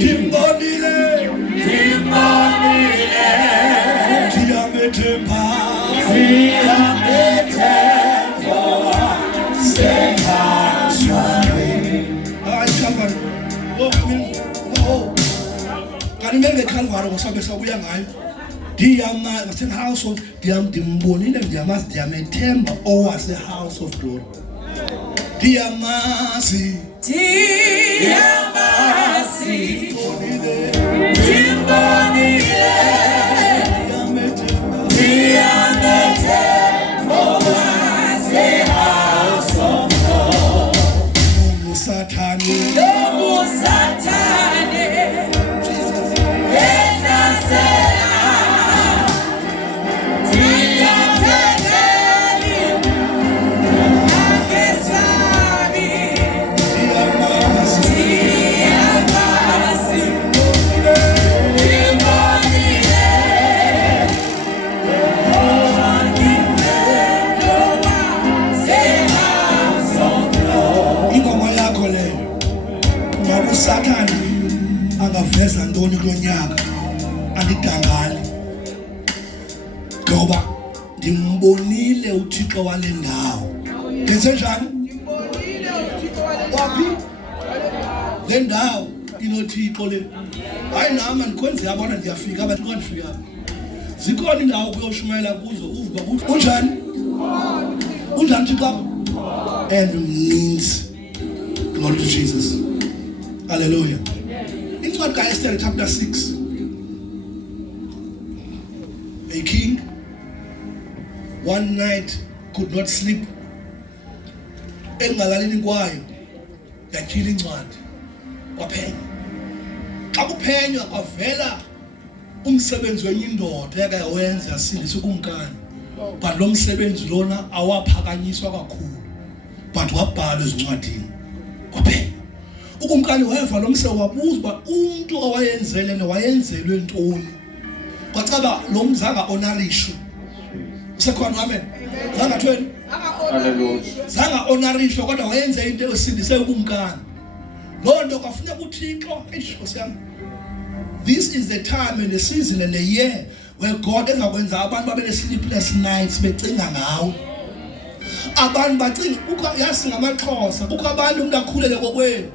Timbonile Tiametemba Kanimenge Calvary ngosabe sabuya ngayo Diyama ngase house of dimbonile ndiyamazi Diyamethemba owase house of glory Diyamazi Satan angaveza ntoni kulonyaka andidangali ngoba ndimbonile uThixo wale ndawo ngenze njani ndimbonile uThixo wale waphi le ndawo inoThixo le hayi nami andikwenzi yabona ndiyafika abantu kandifika zikhona indawo kuyoshumayela kuzo uvuka unjani Thixo and means glory to Jesus. Hallelujah. It's what Esther chapter 6. A king one night could not sleep. Engalalini kwayo yakhila incwadi kwaphenya. Xa kuphenywa kwavela umsebenzi wenye indoda yakayenza yasindisa ukumkani. But lo msebenzi lona awaphakanyiswa kakhulu. But wabhalwa ezincwadini kwaphenya. Ukumkani weva lo msebenzi wabuza umuntu owayenzele nowayenzelwe ntoni. Kwacaba lo mzanga honorishwe. Usekhona amen. Zanga thweni? Hallelujah. Zanga honorishwe kodwa wayenze into esindise ukumkani. Lo nto kwafuneka uThixo esiyami. This is the time and the season and the year where God ezakwenza abantu babe sleepless nights becinga ngawo. Abantu bacinga yasi ngamaXhosa kukho abantu umuntu akhulele kokweni.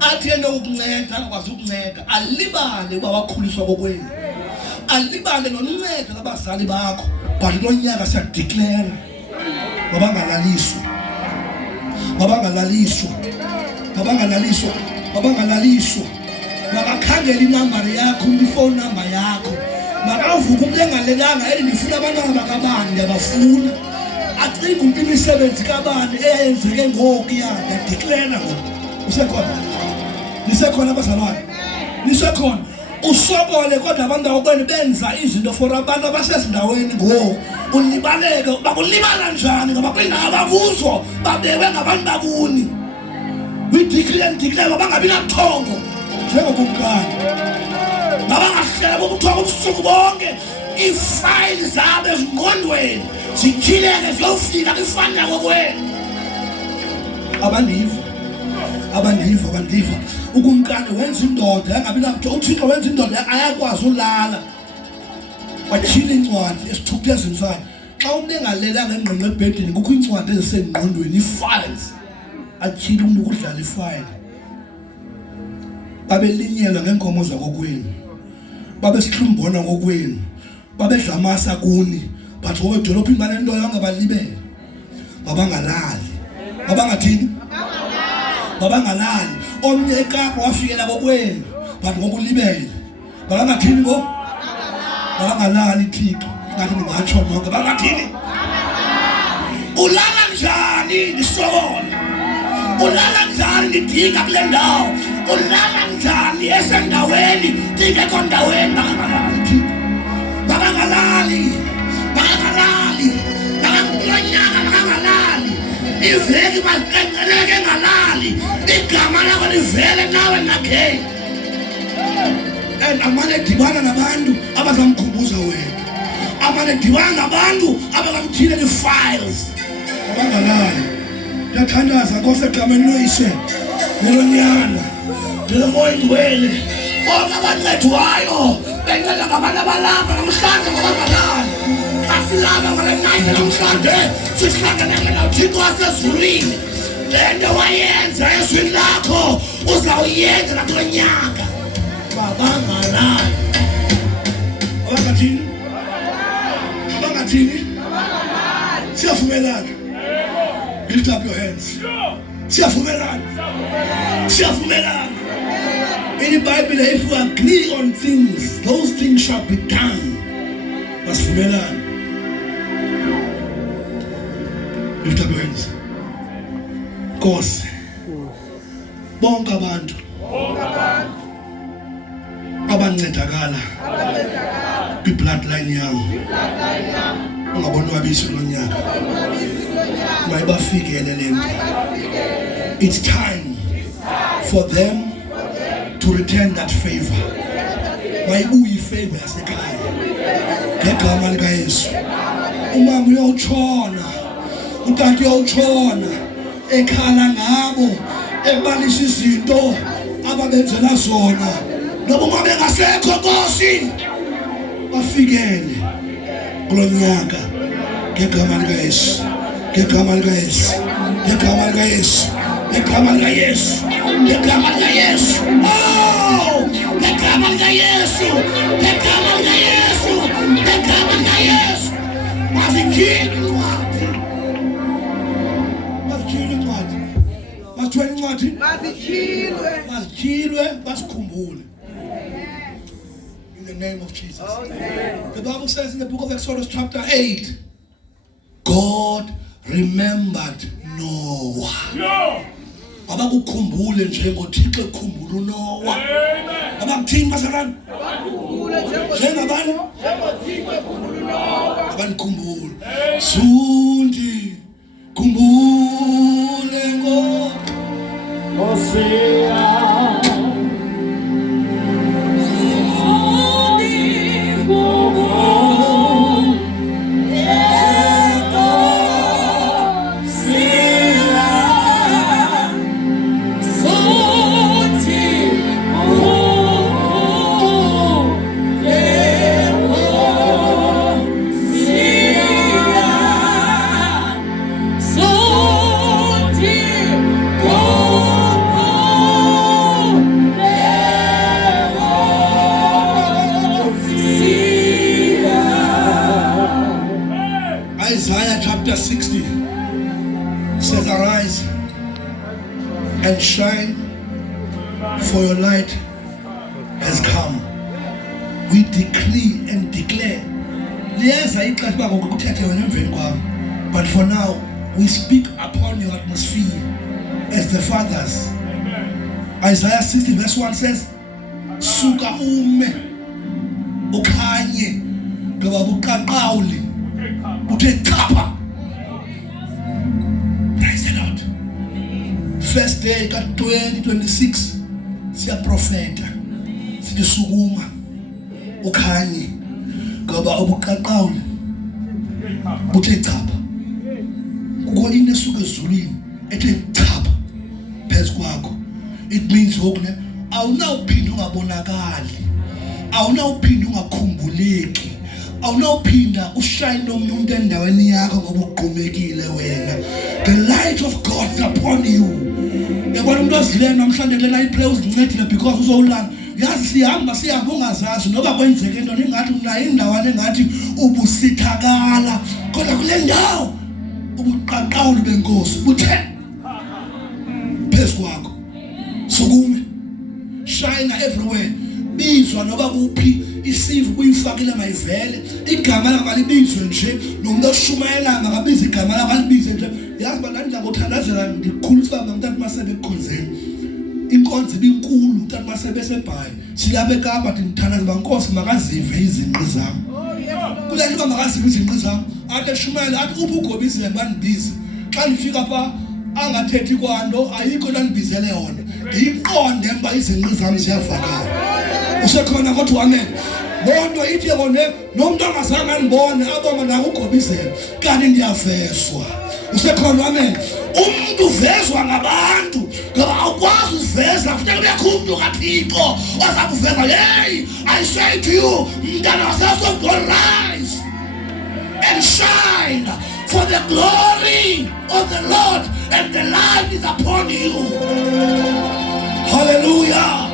Athi yena ukunceda akwazi ukunceda alibale uba wakhuliswa kokweni. Alibale nonceda abazali bakho but lonyaka siya declare mabangalaliswa makakhangela inamba yakho ifone number yakho makavuka umuntu engalelanga ndifuna abantwana bakabani ndiyabafuna acinga umuntu imisebenzi kabani eyenzeke ngoku yakhe declare ngoku nisekhona abazalwane nisekhona usobole kodwa abantu akwena benza izinto for abantu abasezindaweni ngo ulibaleke bakulibala njani ngoba kwindawo abakuzo babewe ngabantu bakuni we declare bangabi nathongo njengokumkani babangahlala bokuthonga ubusuku bonke ifile zabo ezingqondweni zikhileke ziyofika kufana kokwenu abandiva ukumkani wenza indoda yangabi namtho uThixo wenza indoda ayakwazi ulala wathila incwadi esithukuthezini sakhe xa umuntu engalelanga engqengqe ebhedini kukho incwadi ezisengqondweni ifiles athila umuntu ukudlala ifile babelinyelwa ngenkomo zakokwenu babesihlumbona kokwenu babedla amasa kuni but wedolophi imali into yonke balibele babangalali babangathini babangalali omnye eKapa wafikela kokwenu but ngokulibele babangathini ngo babangalali Thixo ngathi ningatsho nonke babangathini ulala njani nisokola ulala njani nidinga kule ndawo ulala njani esendaweni ndingekho ndaweni babangalali Thixo babangalali kulonyaka babangalali iveki bakengeleke ngalali igama lakho livele nawe nakhe and amane dibana nabantu abazamkhumbuza wena amane dibana nabantu abakamthile files babangalali Yathandaza Nkosi egameni loyise nelonyana nelomoya ingcwele bonke abancedwayo benceda ngabantu abalapha namhlanje ngabangalali asilapha ngale night namhlanje sihlangene noThixo wasezulwini lento wayenza ezwini lakho uzawuyenza nakulo nyaka babangalali abangathini siyavumelana. Lift up your hands. Siyavumelana. In the Bible, if you agree on things, those things shall be done. Basivumelana. Lift up your hands. Nkosi. Bonke abantu abancedakala kwi-bloodline yam ungabonwabisi kulo nyaka mayibafikele le nto. It's time for them to return that favor. Mayibuye ifavor yasekhaya ngegama likaYesu. Umama uyawutshona, utata uyawutshona ekhala ngabo ebalisa izinto ababenzela zona noba uma bengasekho Nkosi bafikele kulo nyaka ngegama likaYesu. Ngegama likaYesu. Ngegama likaYesu. Ngegama likaYesu. Ngegama likaYesu. Oh! Ngegama likaYesu. Ngegama likaYesu. Ngegama likaYesu. Mazikhile incwadi. Mazikhile incwadi. Masithwele incwadi. Mazikhilwe. Mazikhilwe basikhumbule. In the name of Jesus. Amen. The Bible says in the book of Exodus chapter 8, God remembered Noah. Abakukhumbule njengoThixo ekhumbula uNoah. Abakuthini bazalwane? Abakhumbule njengabani? NjengoThixo ekhumbula uNoah. Abanikhumbule. Sundi khumbule Nkosi. Isaiah chapter 60 says, arise and shine, for your light has come. We decree and declare. But for now, we speak upon your atmosphere as the fathers. Isaiah 60 verse 1 says, Suka ume ukhanye ngoba buqaqawuli uthe chapha. Praise the Lord. First day ka 2026 siyaprofeta sithi sukuma ukhanye ngoba ubuqaqawuli uthe chapha. Kukho into esuka ezulwini ethe chapha phezu kwakho. It means ukune awunawuphinda ungabonakali, awunawuphinda ungakhumbuleki, awunawuphinda ushine umuntu endaweni yakho ngoba uqhumekile wena. The light of God is upon you. Yabona umuntu ozilena namhlanje lena iplay uzincedile because uzowulana. Yazi sihamba ungazazi noba kwenzeke into engathi unayo indawana engathi ubusithakala kodwa kule ndawo ubuqaqawuli benkosi buthe phezu kwakho. Sukume, shine everywhere. Bizwa noba kuphi isivu kuyifakile mayivele. Igama lakho alibizwe nje, nomuntu oshumayela makabize igama lakho alibize nje. Yazi bandla ngothandazela ndikhulisa ngomntana masebe ekhonzeni. Inkonzo ibinkulu umntana masebe esebhayi. Silabe eKapa ndithandaza bankosi makazive izinqi zami. Kule nto makazive izinqi zami. Athi eshumayela athi ubugobizile bandibize. Xa ndifika pha angathethi kwanto ayikho landibizele yona. Ngiqonde mba izinqi zami ziyavakala. Usekhona kodwa amen. Bonto ithi yone nomuntu angazange andibone aboma nako ugobizela kanti ndiyaveswa. Usekhona amen. umuntu uvezwa ngabantu ngoba awukwazi ukuveza kufanele kubekho umuntu kaThixo ozakuveza. Hey, I say to you, mntana waseso, go rise and shine, for the glory of the Lord and the light is upon you. Hallelujah,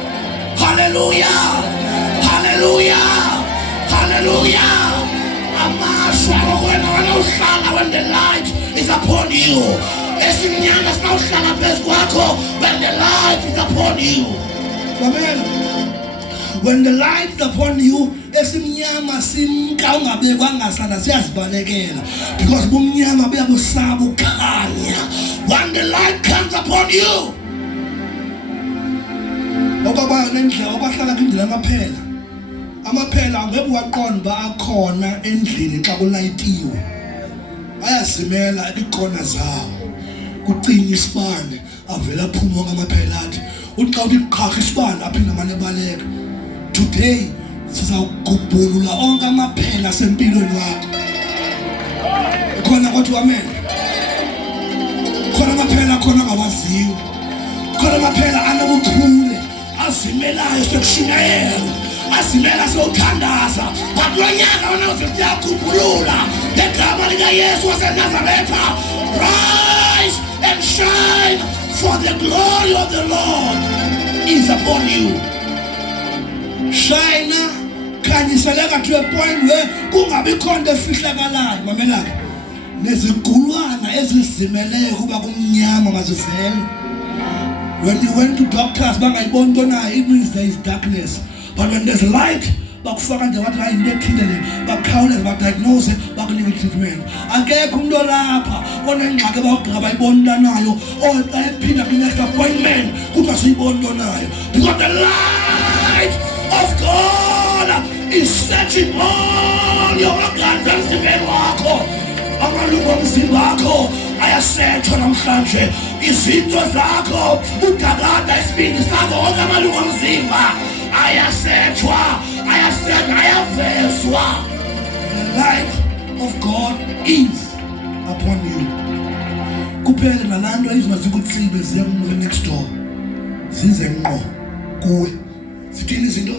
hallelujah, hallelujah, hallelujah. When the light is upon you, when the light is upon you, amen. When the light is upon you, esimnyama simka ungabekwa ngasana siyazibalekela because bumnyama buyabusaba ukhanya. When the light comes upon you, okaba nendlela obahlala kwindlela amaphela ngeke waqonda akhona endlini xa kulayitiwe, ayazimela ikona zawo kucinya isibane avela phuma ngamaphela athi uthi xa uthi qhaqha isibane aphinda manje baleka. Today sizawugubhulula onke amaphela asempilweni yakho. Khona kwathi amen. Khona amaphela khona ngawaziyo, khona amaphela anobuchule azimelayo sekushinayela, azimela sewuthandaza. But lo nyaka wona uzokugubhulula ngegama likaYesu waseNazaretha. Rise and shine, for the glory of the Lord is upon you. Shine, khanyiseleka to a point where kungabi khona efihlakalayo. Mamela nezigulwana ezizimeleyo kuba kumnyama mazivele. When you went to doctors bangayiboni into nayo, it means there is darkness. But when there's light, bakufaka nje wathi hayi into ethile le, bakhawuleza badiagnose, bakunika treatment. Akekho umuntu olapha onengxaki bawugqaba bayiboni nayo oyiphinda next appointment kuba siyiboni into nayo, because the light of God is searching all your organs emzimbeni wakho. Amalungu omzimba wakho ayasethwa namhlanje, izinto zakho, udakada, isibindi sakho, onke amalungu omzimba ayasethwa, ayavezwa. The light of God is upon you. Kuphela nalanto izimazikutsibe ziyamuve next door, zize ngqo kuwe. Sithini izinto?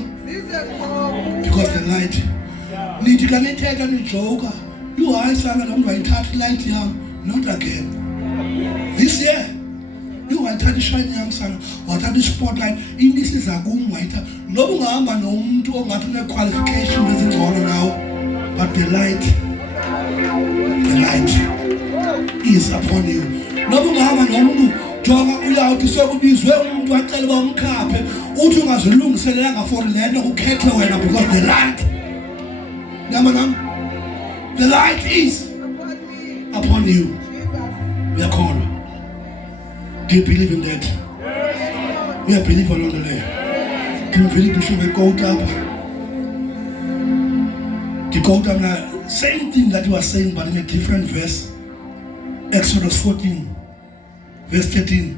Because the light. Nithi kanithetha nijoka, you hayi sana lo mntu wayithatha light yam, not again. This year you wathatha ishine yam sana, wathatha ispotlight, into isiza kum wayithatha. Noba ungahamba nomuntu ongathi une-qualification ezingcono nawo, but the light is upon you. Noba ungahamba nomuntu jonga uyawuthi sokubizwe umuntu wacela uba umkhaphe, uthi ungazilungiselelanga for le nto kukhethwe wena, because the light, the light is upon you. We are called. Do you believe in that? We are believers along the way. Do you believe we should be called up? The called up now, same thing that you are saying, but in a different verse. Exodus 14, verse 13.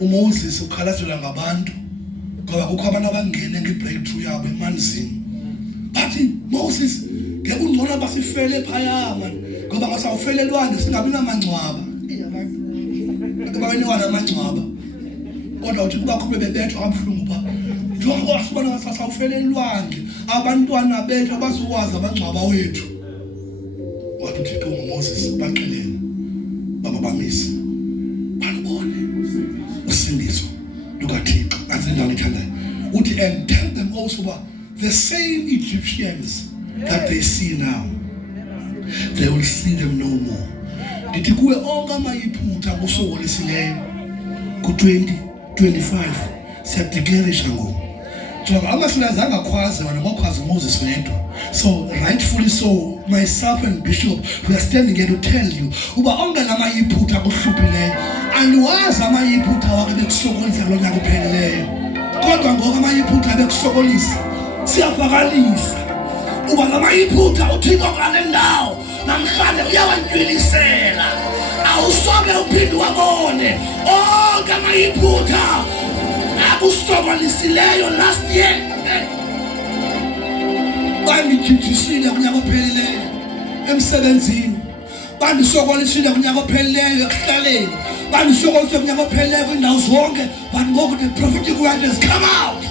Moses ukhalazela ngabantu ngoba kukho abantu abangene ngebreakthrough yabo emanzini. But Moses ngeke ungcono basifele phaya man, ngoba ngasawufele elwandle singabi namangcwaba. Ngoba wena wanamangcwaba. Kodwa uthi kuba khube bebethwa kabuhlungu pha. Njengoba wasibona ngasawufele elwandle, abantwana bethu abazokwazi amangcwaba wethu. Wathi uThixo ngoMoses baxelene baba bamisi. Banibone usindiso lukaThixo azendawo ithandayo. Uthi and tell them also about the same Egyptians that they see now, they will see them no more. Ndithi kuwe onke amayiphutha kusokolisileyo ku 2025 siyadeclareisha ngoku. Njengoba amaSingisi angakwazi wena ngokwazi Moses wedwa. So rightfully so, myself and Bishop, we are standing here to tell you uba onke lamayiphutha kuhluphileyo andiwazi amayiphutha wakhe bekusokolisa kulo nyaka uphelileyo, kodwa ngoku amayiphutha bekusokolisa siyafakalisa uba lamayiphutha uThixo ngale ndawo namhlanje uyawantwilisela, awusoke uphinde wabone onke amayiphutha akusokolisileyo last year. Bandijijisile kunyaka ophelileyo emsebenzini, bandisokolisile kunyaka ophelileyo ekuhlaleni, Bandisokolise mnyama opheleleyo kwindawo zonke. But ngoku the prophetic word has come out.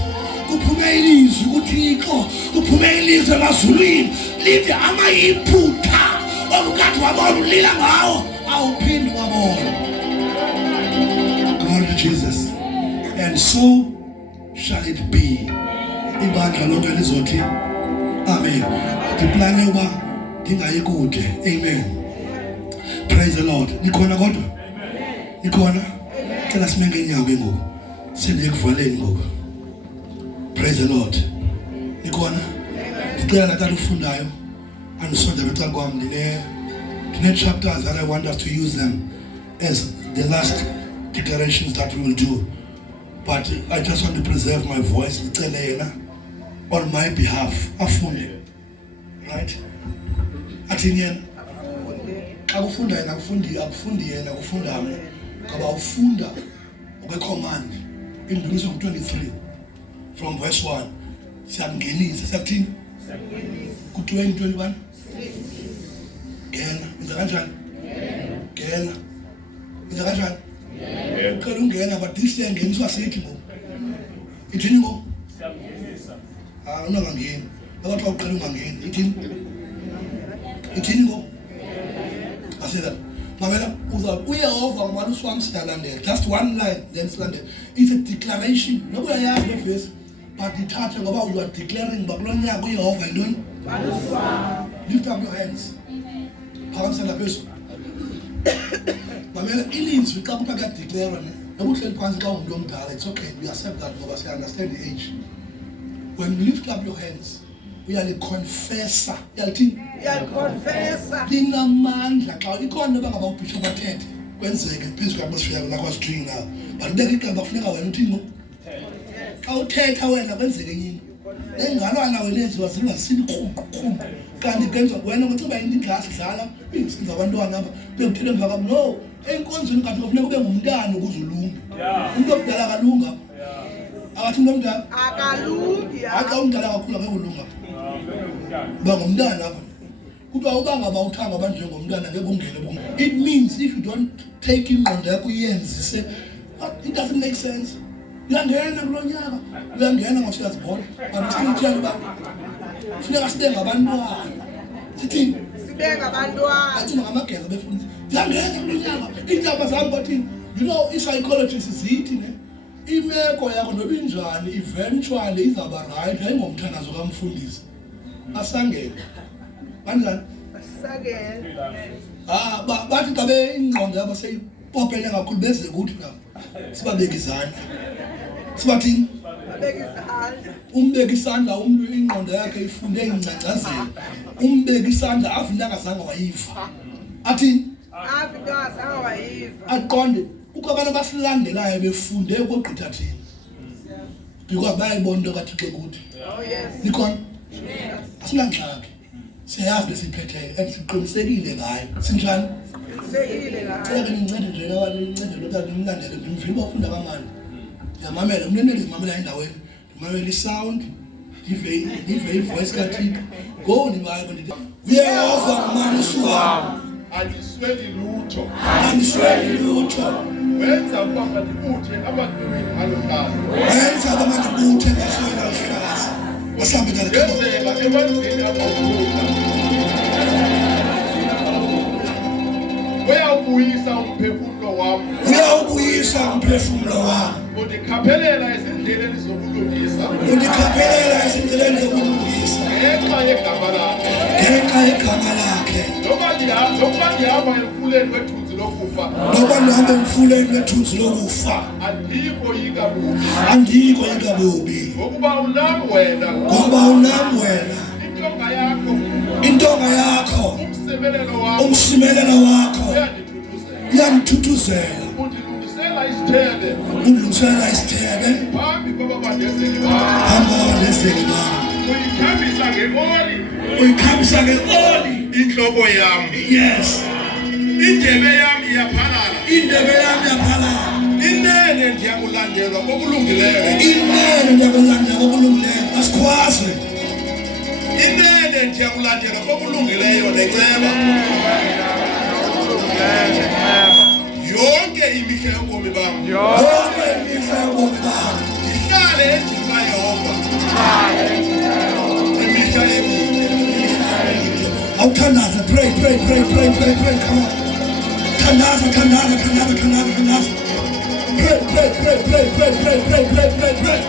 Kuphume ilizwi kuThixo, kuphume ilizwi emazulwini lithi amayiphutha okukade wabona ulila ngawo awuphindi wabona. Glory to Jesus. And so shall it be. Ibandla lonke lizothi amen. Ndiplane uba ndingayi kude. Amen. Praise the Lord. Nikhona kodwa? Nikhona? Cela sime ngeenyawo ke ngoku. Sendiye kuvaleni ngoku. Praise the Lord. Nikhona? Ndicela nathi ufundayo andisondele xa kwam ndine chapters that I want us to use them as the last declarations that we will do. But I just want to preserve my voice. Ndicele yena on my behalf afunde. Right? Athini yena? Akufunda yena akufundi yena kufunda mna. Ngoba ufunda ukwecommand. Indumiso 23 from verse 1. Siyangenisa siyathini? Ku-2021 ngena wenza kanjani? Ngena wenza kanjani? Uqala ungena but this year ngeniswa sithi ngoku ithini ngoku? Siyamngenisa. Ungangeni abantu xa uqala ungangeni ithini ngoku? Asela mamela uyehova ngubani uswami sidalandela just one line then silandela. It's a declaration noba uyayazi le verse but ithathe ngoba you are declaring uba kulo nyaka uyehova yintoni? Lift up your hands. Phakamisela phezulu. Mamela ilizwi xa kuthiwa kuyadeclare noba uhleli phansi xa ungumuntu omdala, it's okay, we accept that ngoba siya understand the age. When you lift up your hands uyaliconfessa, uyalithini? Uyaliconfessa. Linamandla xa ikhona noba ngaba ubishop athethe kwenzeke phezu kwatmosphere like was doing now. But ubeka igama kufuneka wena uthini ngoku? Xa uthetha wena kwenzeke enye into. Nengalwana wena enziwa zingasini khumbu. Kanti kenza wena ngokuba yini iglasi dlala izinto zabantwana apha bekuthele emva kwabo. No, enkonzweni kanti kufuneka ube ngumntana ukuze ulunge. Umuntu omdala akalunga. Akathi umuntu omdala akalungi. Xa umdala kakhulu ngeke ulunga. Ba ngumntana apha. Kuthiwa uba ngaba uthanga abantu njengomntana ngeke ungene bonke. It means if you don't take ingqondo yakho uyenzise, it doesn't make sense. Uyangena kulo nyaka, uyangena ngosiyazibona. But still tell uba funeka sibe ngabantwana. Sithini? Sibe ngabantwana. Athi ngamageza befundisa. Uyangena kulo nyaka. Indaba zami bathini? You know, i-psychologists zithi ne imeko yakho noba injani eventually izaba right ayingomthandazo kamfundisi. Asangene. Kanjani? Asangene. Bathi xa ingqondo yabo seyipopele kakhulu beze kuthi la. Sibabeka izandla. Sibathini? Babeka izandla. Umbeka isandla umuntu ingqondo yakhe ifunde ingcacazelo. Umbeka isandla avile angazange wayiva. Athini? Avile angazange wayiva. Aqonde kukho abantu abasilandelayo befunde ukogqitha thina. Because bayayibona into kaThixo kuthi. Oh yes. Nikhona? Asinangxaki. Siyazi lesiphetheyo andisiqinisekile ngayo. Sinjani? Siqinisekile ngayo. Cela nincede nje nincede lokho nimlandele ndimvile bafunda kamandi. Yamamela umneneli zimamela endaweni. Ndimamela isound. Ndive ivoice kaThixo. Go nibayo ndithi uyehova mani wami. Andisweli lutho. Andisweli lutho. Wenza ukuba ndibuthe amadolweni aluhlaza. Wenza ukuba ndibuthe amadolweni aluhlaza. Wasambe ngale ngenzeka emanzini aqhubula. Uyawubuyisa umphefumulo wami. Uyawubuyisa umphefumulo wami. Undikhaphelela ezindleleni zokulungisa. Undikhaphelela ezindleleni zokulungisa. Ngenxa yegama lakhe. Ngenxa yegama lakhe. Noba ndihamba emfuleni wethunzi lokufa. Noba ndihamba emfuleni wethunzi lokufa. Andiyikoyika bubi. Andiyikoyika bubi. Ngokuba unami wena. Ngokuba unami wena. Intonga yakho. Intonga yakho. Umsimelelo wakho. Umsimelelo wakho. Uyandithuthuzela. Undilungisela isithebe. Undilungisela isithebe. Phambi kwababandezeli bakho. Phambi kwababandezeli bakho. Uyikhambisa ngeoli. Uyikhambisa ngeoli. Inhloko yami. Yes. Indebe yami iyaphalala. Indebe yami iyaphalala. Inene ndiyakulandela okulungileyo. Inene ndiyakulandela okulungileyo. Asikhwaze. Inene ndiyakulandela okulungileyo nenceba. yonke imihla yobomi bam ihlale endlini kaYehova imihla emide. Awuthandaza, pray, come on. Thandaza. Pray.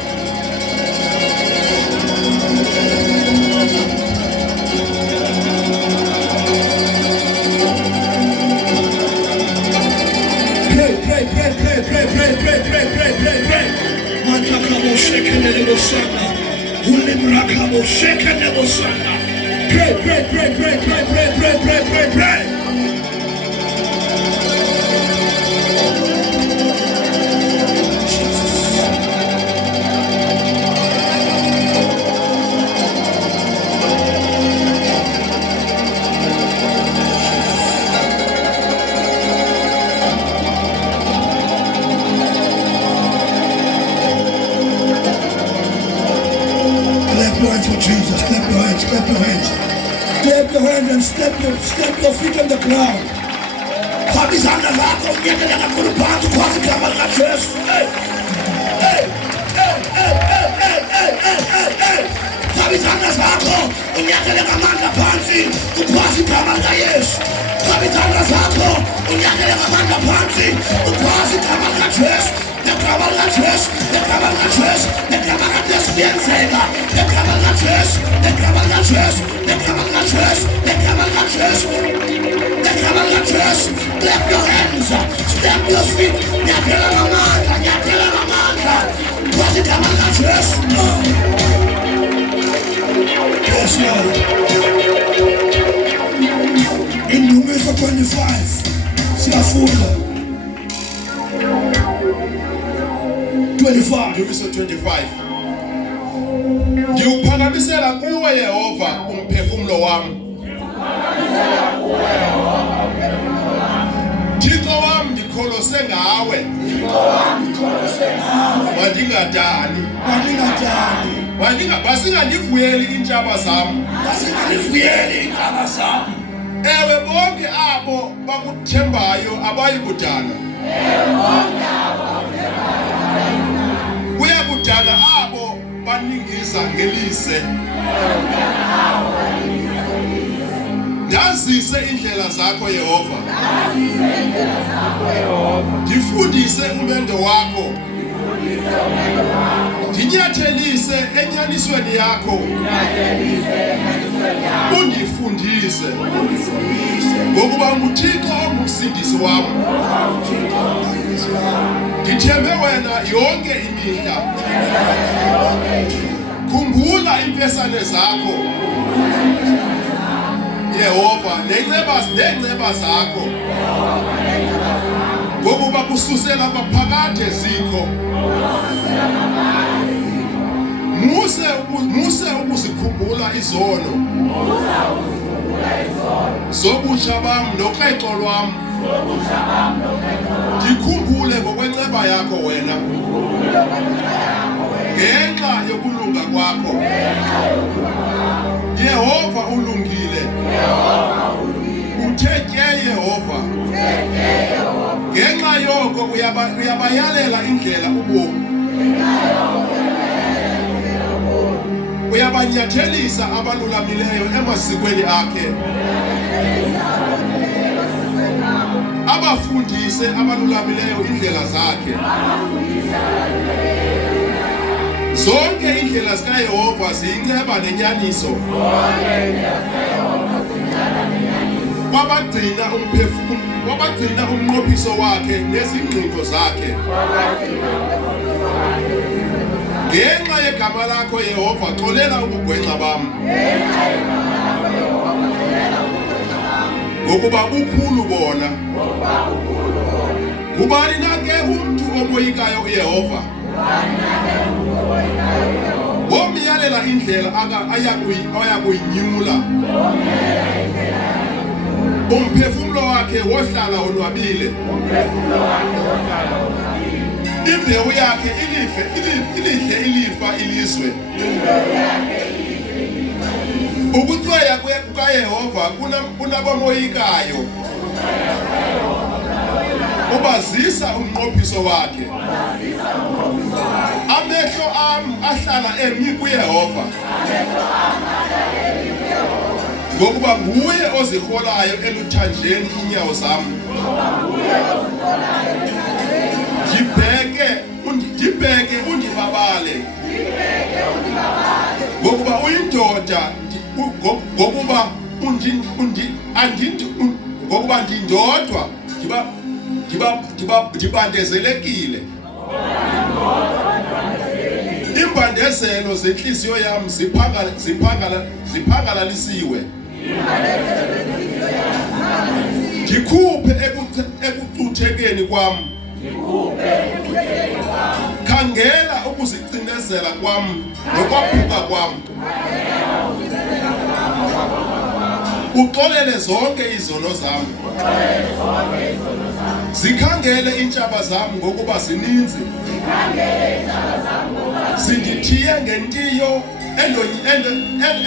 Matakabo shekelele bosana. Ulebrakabo shekelele bosana. Pray. Jesus, clap your hands. Clap your hands and step your feet on the ground. Habizana zako unyekele ngakulu phansi kwazi igama lika Jesu. Habizana zako unyekele ngamandla phansi ukwazi igama lika Yesu. Habizana zako unyekele ngamandla phansi ukwazi igama lika Jesu. Negama lika Jesu liyenzeka. Negama lika Jesu. Clap your hands, step your feet. Nyakela ngamandla. Kwazi igama lika Jesu. Yes, Lord. In Numbers 25, siyafunda. 25. Ndiuphakamisela kuwe Yehova umphefumlo wami. Thixo wami ndikholose ngawe. Mandingadani. Basingandivuyeli iintshaba zam. Ewe bonke abo bakuthembayo abayi kudana. Kuyakudana abo baningisa ngelise. Ndazise indlela zakho Yehova. Ndifundise umendo wakho. Ndinyathelise enyanisweni yakho. Undifundise. Ngokuba nguThixo ongumsindisi wami. Ngithembe wena yonke imihla. Khumbula impesane zakho Yehova nenceba zakho. Ngokuba kususela maphakade zikho. Muse ukuzikhumbula izono. Zobutsha bam noxexo lwam. Ndikhumbule ngokwenceba yakho wena. Ngenxa yokulunga kwakho. Yehova ulungile. Uthe tye Yehova. Ngenxa yoko uyabayalela indlela ubomi. Uyabanyathelisa abalulamileyo emasikweni akhe. Abafundise abalulamileyo indlela zakhe. Zonke indlela zikaYehova ziyinceba nenyaniso. Wabagcina umnqophiso wakhe nezingqingo zakhe. Ngenxa yegama lakho Yehova xolela ubugwenxa bam. Ngokuba bukhulu bona. Ngubani na ke umntu omoyikayo uYehova? Womyalela indlela ayakuyinyula. Umphefumlo wakhe wohlala onwabile. Imbewu yakhe ilihle ilifa ilizwe. Ukucweya kukaYehova kunabamoyikayo. ubazisa umnqophiso wakhe. Amehlo am ahlala emi kuYehova, ngokuba nguye oziholayo eluthanjeni inyawo zam. Ndibheke undibabale, ngokuba uyindoda, ngokuba ngokuba ndindodwa ndibandezelekile. Imbandezelo zenhliziyo yam ziphangalalisiwe. Ndikhuphe ekucuthekeni kwam, khangela ukuzicinezela kwam nokwaphuka kwam. Uxolele zonke izono zam, zikhangele iintshaba zam ngokuba zininzi. Sindithiye ngentiyo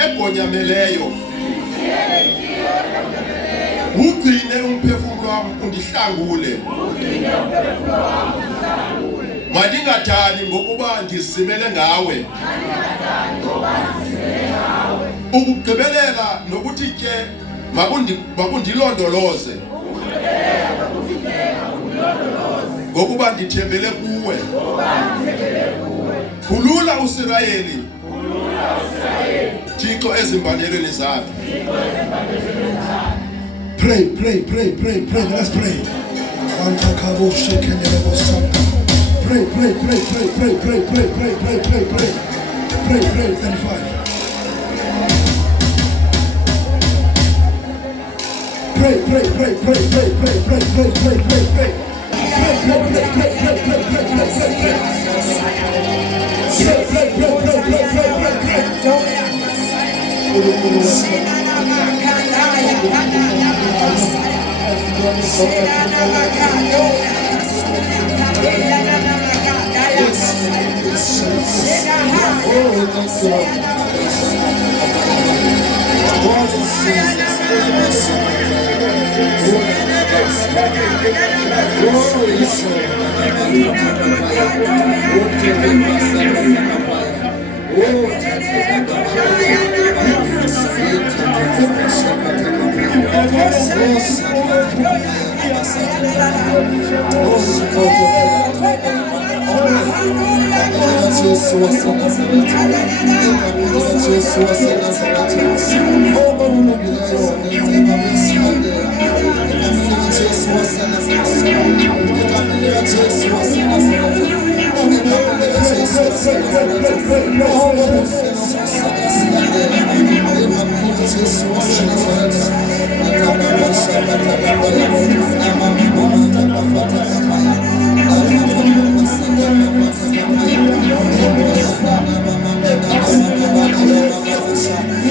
egonyameleyo. Ugcine umphefumlo wam undihlangule. Mandingadani ngokuba ndizimele ngawe. Ukugqibelela nokuthi ke makundilondoloze, ngokuba ndithembele kuwe. Khulula uSirayeli, Thixo ezimbandelweni zakhe. Pray, pray, pray, pray, pray. Let's pray. Pray, pray, pray, pray, pray, pray, pray, pray, pray, pray, pray. Pray, pray, 35. Pray, pray, pray, pray, pray, pray, pray, pray, pray, pray, pray. Pray, pray, pray, pray, pray, pray, pray, pray, pray, pray. Pray, pray, pray, pray, pray, pray,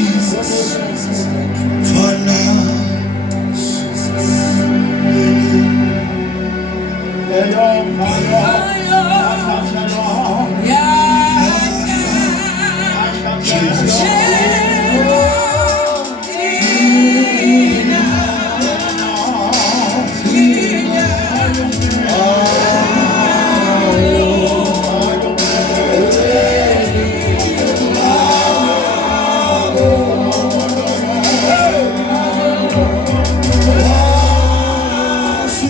pray, pray.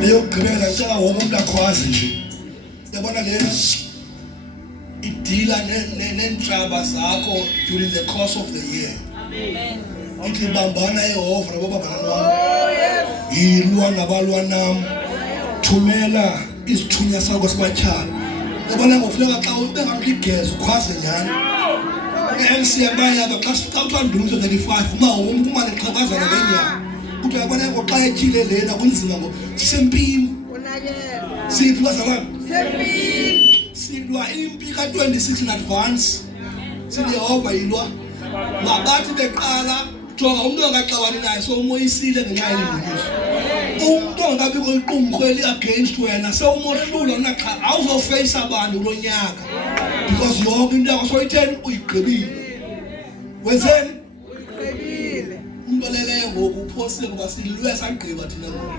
Leyokugqibela ngicela wonke umuntu akwazi nje. Yabona lena idila nenhlaba zakho during the course of the year. Amen. Ithi bambana eYehova nabo babana wami. Yilwa nabalwa nami. Thumela izithunywa sakho sibatyhala. Yabona ngofuneka xa ube ngathi igezo ukhwaze nyani. MC bayaba xa uthanduluzo 35 uma umuntu kumane xhakazana ngenyanga. Kuthi yabona ngoxa etyile lena kunzima ngo sisempini. Unakela. Siphi bazalwane? Sempini. Silwa impi ka26 in advance. Siyehova yilwa. Mabathi beqala jonga umuntu ongaxabani naye so umoyisile ngenxa yelindiniso. Umuntu ongabikho iqumrhu eli against wena sewumohlula naxa awuzoface abantu lo nyaka. Because yonke into yakho soyitheni uyigqibile. Wenzeni? Uyigqibile. Umuntu oleleyo ngoku uphosile ngoba silwe sagqiba thina ngoku.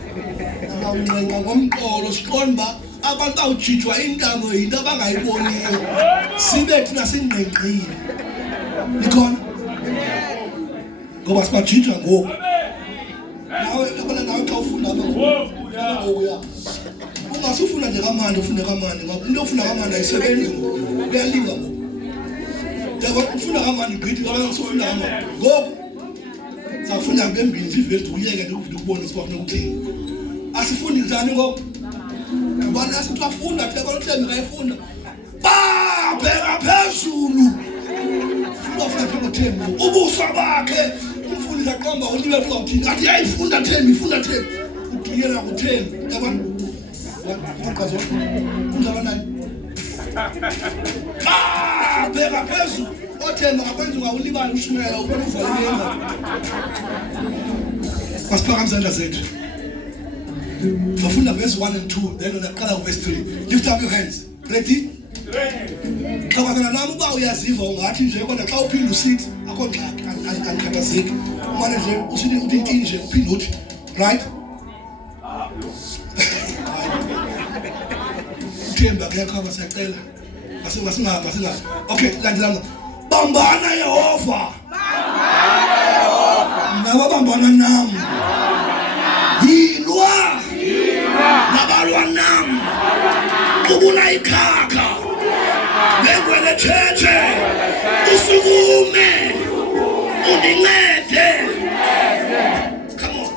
Awunqenqa ngomqolo siqonda abantu awujijwa intamo yinto abangayiboniyo. Sibe thina sinqenqile. Nikhona? Ngoba sibajijwa ngoku. Nawe yabona nawe xa ufunda ngoku ya. Ungasufuna nje kamandi ufune kamandi ngoba into ofuna kamandi ayisebenzi ngoku. Uyaliwa ngoku. Yabona ufuna kamandi gqithi ngoba usufuna kamandi. Ngoku safunda ngembili sivele uyeke ukubona sibafuna ukuthini. Asifundi njani ngoku? Ubani asithafunda theba lothembe kayifunda. Bheka phezulu. Ufuna phela uthembe. Ubuso bakhe umfundisi aqomba ukuthi befuna ukuthini. Athi ayifunda thembi, ifunda thembi. Udiyela kuthembi. Yabona? Uqhazo. Undabana. Bheka phezulu. Othemba ngakwenza ungawulibala ushumela ubona uvalwenga. Masiphakamisa izandla zethu. Bafunda verse 1 and 2 then uyaqala verse 3. Lift up your hands. Ready? Xa kwazana nami uba uyaziva ungathi nje kodwa xa uphinda usithi akho ngxaki angikhathazeki. Umane nje usithi uthi intini nje uphinda uthi right? Uthemba ngekho abasacela. Masingahamba. Okay, landelana. Bambana Yehova. Nababambana nami. Yilwa. Nabalwa nami. Kubula ikhakha. Ngwele thethe. Usukume. Undincede. Come on.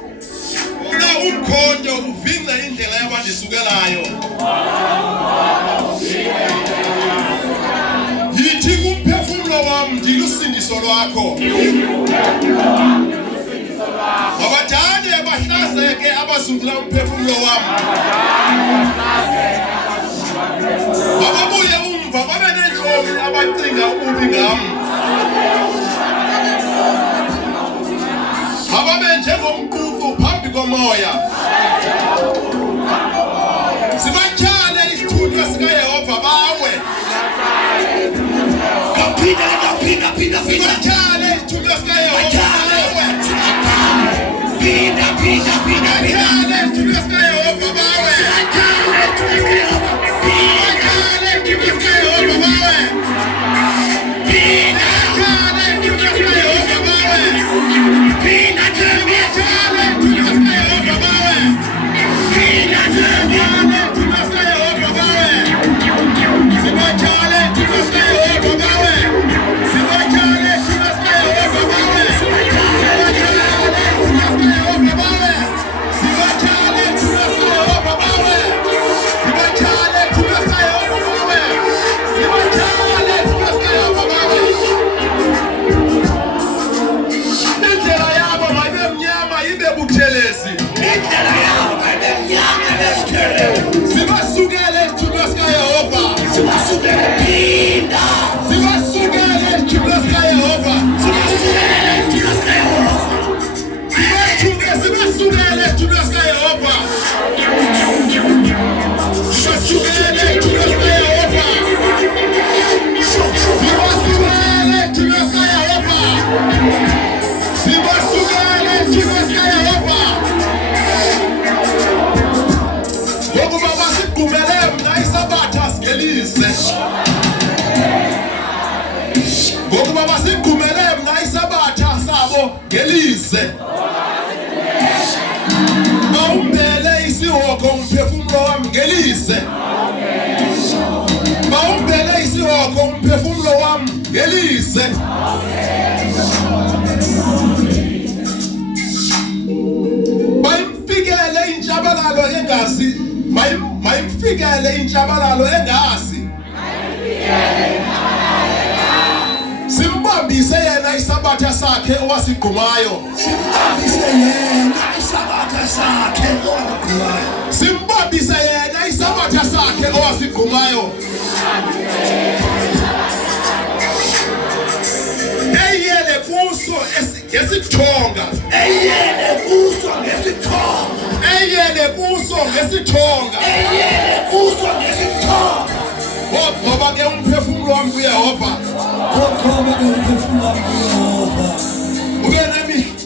Na umkhonto uvinza indlela yabandisukelayo. Yithi kumphefumulo wami ndilusindiso lwakho. Abadala bahlazeke abazungula umphefumulo wami. Ababuye umva babe nenhlobo abacinga ububi ngami. Ababe njengomqufu phambi komoya. Sibatyhale isithunywa sikaYehova bawe. Kaphinda. Sibatyhale isithunywa sikaYehova bawe. Pinda. Sibatyhale isithunywa sikaYehova bawe. Sibatyhale isithunywa sikaYehova bawe. Sibasukele esithunywa sikaYehova. Sibasukele esithunywa sikaYehova. Sibasukele esithunywa sikaYehova. Sibasukele esithunywa sikaYehova. Sibasukele esithunywa sikaYehova. Sibasukele esithunywa sikaYehova. Sibasukele esithunywa sikaYehova. Ngokuba basigqumele mna isabatha sigelise. Ngokuba basigqumele mna isabatha sabo gelise. Bawumbele isihoko umphefumulo wami gelise. Bawumbele isihoko umphefumulo wami gelise. Bayimfikele intshabalalo engazi. Mayimfikele intshabalalo engazi. Simbambise yena isabatha sakhe owasigqumayo. Simbambise yena isabatha sakhe owasigqumayo. Simbambise yena isabatha sakhe owasigqumayo. Eyele kuso ngesithonga. Eyele kuso ngesithonga. Eyele kuso ngesithonga. Eyele kuso ngesithonga. Ngoba ke umphefumulo wami kuYehova. Ngoba ke umphefumulo wami kuYehova.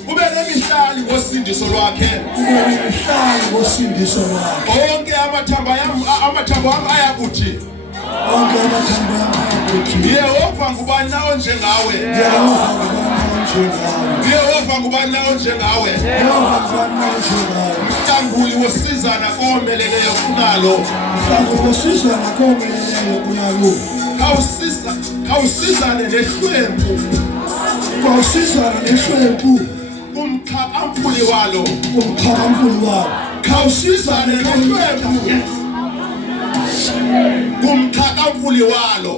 Ube nemihlali ngosindiso lwakhe. Ube nemihlali ngosindiso lwakhe. Onke amathambo ami ayakuthi. Onke amathambo ami ayakuthi. Yehova ngubani na onjengawe? Yehova ngubani na onjengawe? Yehova ngubani na onjengawe? Yehova ngubani na onjengawe? Mhlanguli wosizana komeleleyo kunalo. Mhlanguli wosizana komeleleyo kunalo. Khawusizane nehlwempu. Khawusizane nehlwempu. Umqhakamfuli walo. Umqhakamfuli walo. Khawusizane nehlwempu. Umqhakamfuli walo.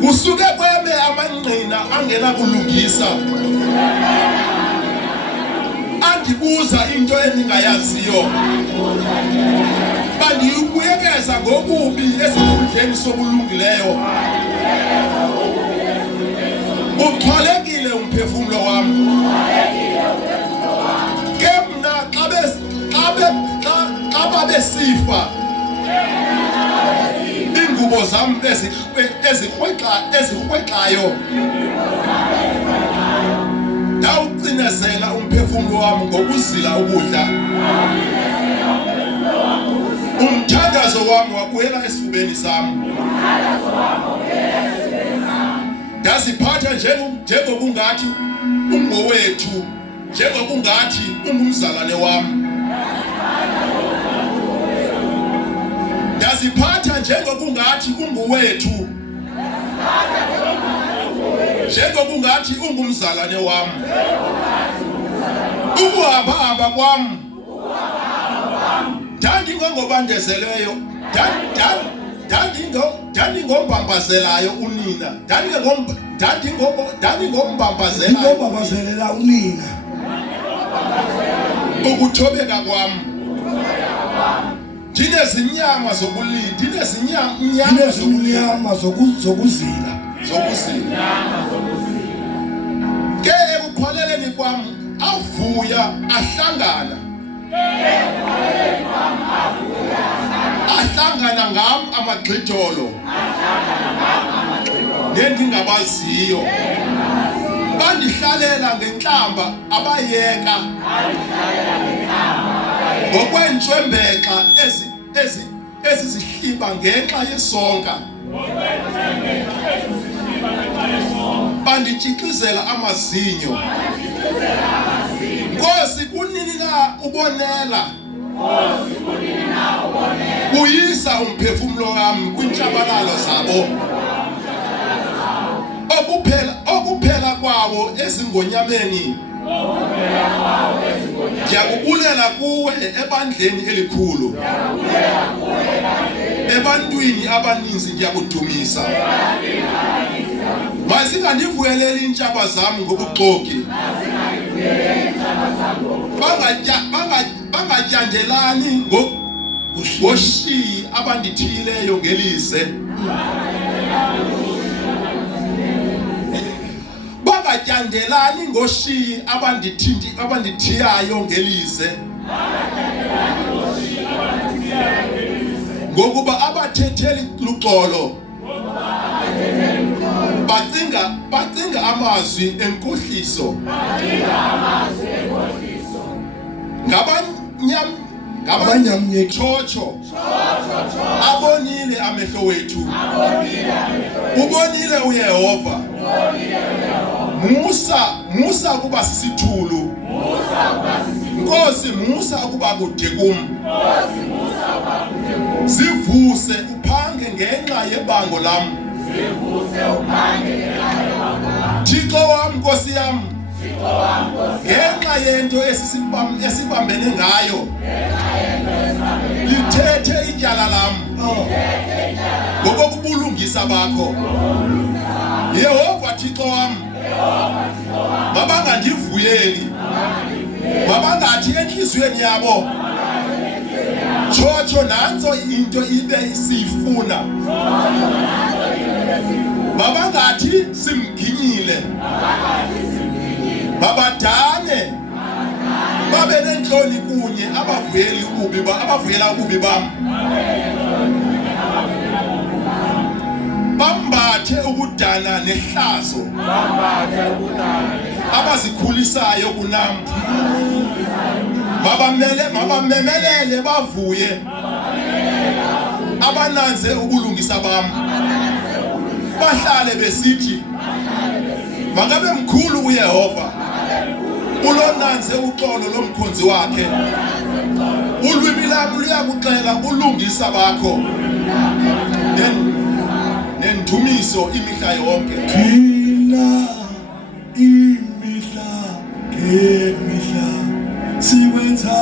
Kusuke kweme amangqina angena kulungisa. Andibuza into endingayaziyo. Bandiyibuyekeza ngobubi esikhundleni sokulungileyo. Uxhalekile umphefumulo wami. Ke mna xa babesifa ingubo zami ezikrwexayo ndawucinezela umphefumulo wami ngokuzila ukudla. Umthandazo wami wabuyela esifubeni sami. Ndaziphatha njengokungathi ungowethu, njengokungathi ungumzalwane wami. Ndaziphatha njengokungathi unguwethu, njengokungathi ungumzalwane wami. Ukuhamba kwami ndandingongobandezeleyo, ndandingombambazelayo unina, ndandingombambazelela unina. Ukuthobeka kwami ndinezinyama zokulila, ndinezinyama zokuzila. Ke ekukhwaleleni kwami avuya ahlangana. Ahlangana ngam amagxidolo nendingabaziyo. Bandihlalela ngenhlamba abayeka. Ngokwentshwembexa ezizihliba ngenxa yesonka. Banditshixizela amazinyo. Nkosi kunini na ubonela. Uyisa umphefumulo wami kwintshabalalo zabo. Okuphela kwawo ezingonyameni. Ndiyakubulela kuwe ebandleni elikhulu. Ebantwini abaninzi ndiyakudumisa. Masingandivuyeleli intshaba zami ngobuxoki. bangatyandelani ngoshiyi abandithiyileyo ngelise. Bangatyandelani ngoshiyi abandithiyayo ngelise. Ngokuba abathetheli luxolo bacinga amazwi enkohliso. Ngabanyamnyechocho abonile amehlo wethu. Ubonile uYehova. Musa kuba sisithulu. Nkosi musa kuba kude kum. Zivuse uphange ngenxa yebango lam. Thixo wam, Nkosi yam, ngenxa yento esibambene ngayo, lithethe ityala lam ngokubulungisa bakho. Yehova Thixo wam, mabangandivuyeli, mabangathi enhliziyweni yabo, chocho nanso into ibe siyifuna. Mabangathi simginyile, babadane, babe nenhloni kunye abavuyela ububi bam. Bambathe ukudana nehlazo, abazikhulisayo kunam. Mabamemelele bavuye, abananze ubulungisa bam. Bahlale besithi, makabe mkhulu uYehova, ulonanze uxolo lomkhonzi wakhe. Ulwimi lami luyakuxela ulungisa bakho nendumiso imihla yonke. Thina imihla ngemihla siwenza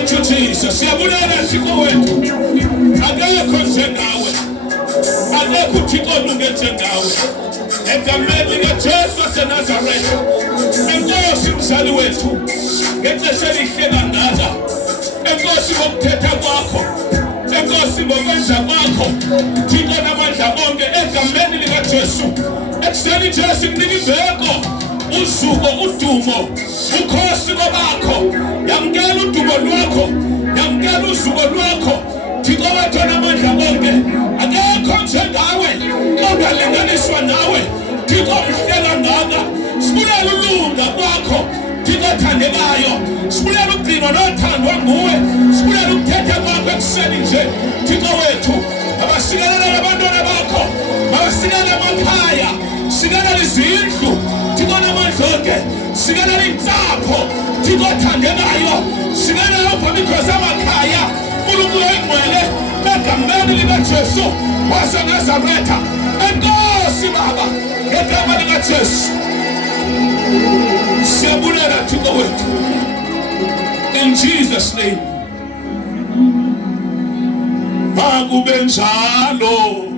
Thank you, Jesus. Siyabulela Thixo wethu. Akekho njengawe. Akekho uThixo olunge ngawe. Egameni likaJesu waseNazaretha. Enkosi mzali wethu. Ngexesha elihle kangaka. Enkosi ngokuthetha kwakho. Enkosi ngokwenza kwakho. Thixo namandla onke egameni likaJesu. Ekuseni nje sikunika imbeko. Usuku udumo ukhosi kwabakho yamkela udumo lwakho yamkela usuku lwakho Thixo wethu namandla onke akekho njengawe ongalinganiswa nawe Thixo mhle kangaka sibulela ulunga kwakho Thixo thandekayo sibulela ugcino nothandwa nguwe sibulela ukuthetha kwakho ekuseni nje Thixo wethu abasikelela abantwana bakho abasikelela emakhaya sikelela izindlu Thixo namandla onke sikelela insapho Thixo thandekayo sikelela ukubikhoza emakhaya uNkulunkulu oyingcwele egameni likaJesu waseNazaretha enkosi baba ngegama likaJesu siyabulela Thixo wethu in Jesus name akube njalo